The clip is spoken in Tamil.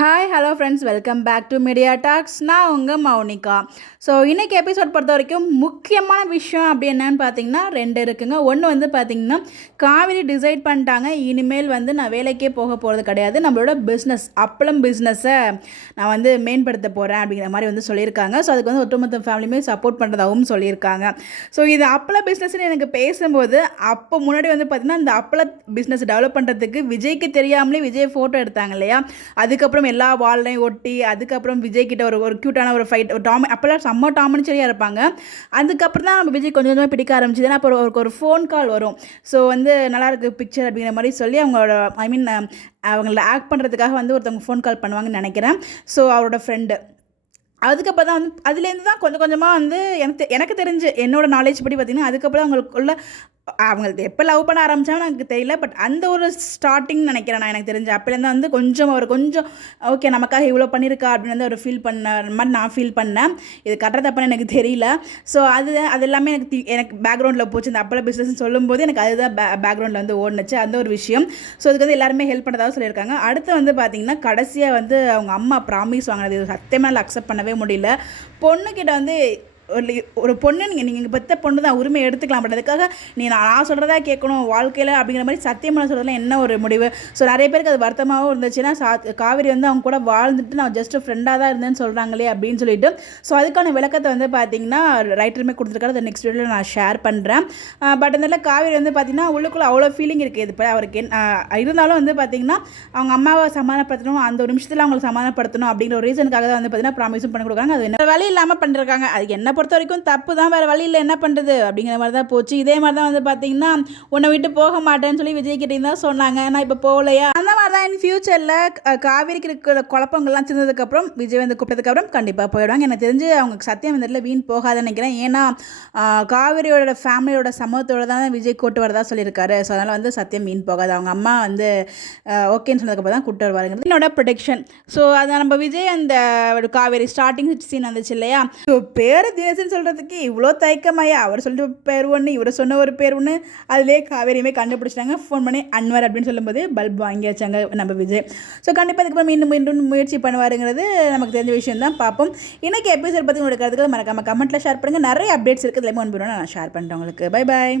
Hi hello friends, welcome back to Media Talks. நான் உங்கள் மௌனிகா. ஸோ இன்றைக்கி எபிசோட் பொறுத்த வரைக்கும் முக்கியமான விஷயம் அப்படி என்னன்னு பார்த்தீங்கன்னா ரெண்டு இருக்குங்க. ஒன்று வந்து பார்த்திங்கன்னா காவேரி டிசைட் பண்ணிட்டாங்க, இனிமேல் வந்து நான் வேலைக்கே போக போகிறது கிடையாது, நம்மளோட பிஸ்னஸ் அப்பளம் பிஸ்னஸை நான் வந்து மேம்படுத்த போகிறேன் அப்படிங்கிற மாதிரி வந்து சொல்லியிருக்காங்க. ஸோ அதுக்கு வந்து ஒட்டுமொத்த ஃபேமிலியுமே சப்போர்ட் பண்ணுறதாகவும் சொல்லியிருக்காங்க. ஸோ இது அப்பள பிஸ்னஸ்ன்னு எனக்கு பேசும்போது அப்போ முன்னாடி வந்து பார்த்திங்கன்னா இந்த அப்பள பிஸ்னஸ் டெவலப் பண்ணுறதுக்கு விஜய்க்கு தெரியாமலே விஜய் ஃபோட்டோ எடுத்தாங்க இல்லையா, அதுக்கப்புறம் எல்லா வால்லையும் ஒட்டி அதுக்கப்புறம் விஜய் கிட்ட ஒரு க்யூட்டான ஒரு ஃபைட், ஒரு டாம், அப்போல்லாம் செம்ம டாமன் சரியாக இருப்பாங்க. அதுக்கப்புறம் தான் நம்ம விஜய் கொஞ்சம் கொஞ்சமாக பிடிக்க ஆரம்பிச்சதுன்னா அப்புறம் அவருக்கு ஒரு ஃபோன் கால் வரும். ஸோ வந்து நல்லாயிருக்கு பிக்சர் அப்படிங்கிற மாதிரி சொல்லி அவங்களோட அவங்கள ஆக்ட் பண்ணுறதுக்காக வந்து ஒருத்தவங்க ஃபோன் கால் பண்ணுவாங்கன்னு நினைக்கிறேன். ஸோ அவரோட ஃப்ரெண்டு அதுக்கப்புறம் தான் வந்து அதுலேருந்து தான் கொஞ்சம் கொஞ்சமாக வந்து எனக்கு தெரிஞ்சு என்னோட நாலேஜ் படி பார்த்திங்கன்னா அதுக்கப்புறம் அவங்களுக்குள்ள அவங்களுக்கு எப்போ லவ் பண்ண ஆரம்பித்தாலும் எனக்கு தெரியல, பட் அந்த ஒரு ஸ்டார்டிங் நினைக்கிறேன் நான், எனக்கு தெரிஞ்ச அப்போலேருந்து வந்து கொஞ்சம் ஓகே நமக்காக இவ்வளோ பண்ணியிருக்கா அப்படின்னு வந்து ஒரு ஃபீல் பண்ண மாதிரி நான் ஃபீல் பண்ணேன். இது கட்டுறது தப்புன்னு எனக்கு தெரியல. ஸோ அது எல்லாமே எனக்கு பேக்ரவுண்டில் போச்சு. இந்த அப்பள பிஸ்னஸ்ன்னு சொல்லும்போது எனக்கு அதுதான் பேக்ரவுண்டில் வந்து ஓடுனுச்சு அந்த ஒரு விஷயம். ஸோ அதுக்கு வந்து எல்லாருமே ஹெல்ப் பண்ணதாக சொல்லியிருக்காங்க. அடுத்து வந்து பார்த்திங்கன்னா கடைசியாக வந்து அவங்க அம்மா ப்ராமிஸ் வாங்கினது சத்தியமாக அக்செப்ட் பண்ணவே முடியல. பொண்ணுக்கிட்ட வந்து ஒரு பொண்ணு நீங்கள் பெற்ற பொண்ணு தான், உரிமை எடுத்துக்கலாம், பட் அதுக்காக நான் சொல்கிறதா கேட்கணும் வாழ்க்கையில் அப்படிங்கிற மாதிரி சத்தியமாக சொல்கிறதுல என்ன ஒரு முடிவு. ஸோ நிறைய பேருக்கு அது வருத்தமாகவும் இருந்துச்சுன்னா காவேரி வந்து அவங்க கூட வாழ்ந்துட்டு நான் ஜஸ்ட் ஃப்ரெண்டாக தான் இருந்தேன்னு சொல்கிறாங்களே அப்படின்னு சொல்லிட்டு. ஸோ அதுக்கான விளக்கத்தை வந்து பார்த்திங்கன்னா ரைட்டருமே கொடுத்துருக்காரு, அதை நெக்ஸ்ட் வீடியோவில் நான் ஷேர் பண்ணுறேன். பட் இந்த காவேரி வந்து பார்த்திங்கன்னா உள்ளுக்குள்ளே அவ்வளோ ஃபீலிங் இருக்குது. இது இப்போ அவருக்கு இருந்தாலும் வந்து பார்த்திங்கன்னா அவங்க அம்மாவை சமாதானப்படுத்தணும், அந்த ஒரு நிமிஷத்தில் அவங்களை சமாதானப்படுத்தணும் அப்படிங்கிற ஒரு ரீசனுக்காக தான் வந்து பார்த்திங்கன்னா ப்ராமிஸும் பண்ணி கொடுக்குறாங்க. அது என்ன வழி இல்லாமல் பண்ணிருக்காங்க, அதுக்கு என்ன பொறுத்த வரைக்கும் தப்பு தான், வேறு வழியில் என்ன பண்ணுறது அப்படிங்கிற மாதிரி தான் போச்சு. இதே மாதிரி தான் வந்து பார்த்திங்கன்னா உன்னை விட்டு போக மாட்டேன்னு சொல்லி விஜய் கிட்டேயும் தான் சொன்னாங்க, நான் இப்போ போகலையா. அந்த மாதிரி தான் இன் ஃபியூச்சரில் காவேரிக்கு இருக்கிற குழப்பங்கள்லாம் சின்னதுக்கப்புறம் விஜய் வந்து கூப்பிட்டதுக்கப்புறம் கண்டிப்பாக போயிடுவாங்க. எனக்கு தெரிஞ்சு அவங்க சத்தியம் இந்த இடத்துல வீண் போகாதுன்னு நினைக்கிறேன். ஏன்னா காவேரியோட ஃபேமிலியோட சமூகத்தோடு தான் விஜய் கூட்டு வரதா சொல்லியிருக்காரு. ஸோ அதனால் வந்து சத்தியம் வீண் போகாது. அவங்க அம்மா வந்து ஓகேன்னு சொன்னதுக்கப்புறம் தான் கூட்டு வருவாருங்கிறது என்னோட ப்ரொடெக்ஷன். ஸோ அதை நம்ம விஜய் அந்த காவேரி ஸ்டார்டிங் சீன் வந்துச்சு இல்லையா, ஸோ பேர் தினேசன் சொல்கிறதுக்கு இவ்வளோ தயக்கமாயா, அவர் சொல்லிட்டு பேர் ஒன்று, இவர் சொன்ன ஒரு பேர் ஒன்று, அதிலே காவேரியுமே கண்டுபிடிச்சிட்டாங்க. ஃபோன் பண்ணி அன்வர் அப்படின்னு சொல்லும்போது பல்ப் வாங்கி வச்சாங்க நம்ம விஜய். ஸோ கண்டிப்பாக இதுக்கு மீண்டும் முயற்சி பண்ணுவாருங்கிறது நமக்கு தெரிஞ்ச விஷயம் தான். பார்ப்போம். இன்றைக்கி எபிசோட் பற்றி உங்களுக்கு கருத்துக்கள் மறக்காமல் கமெண்ட்டில் ஷேர் பண்ணுங்கள். நிறைய அப்டேட்ஸ் இருக்குது, இதில் நான் ஷேர் பண்ணுறேன் உங்களுக்கு. Bye bye.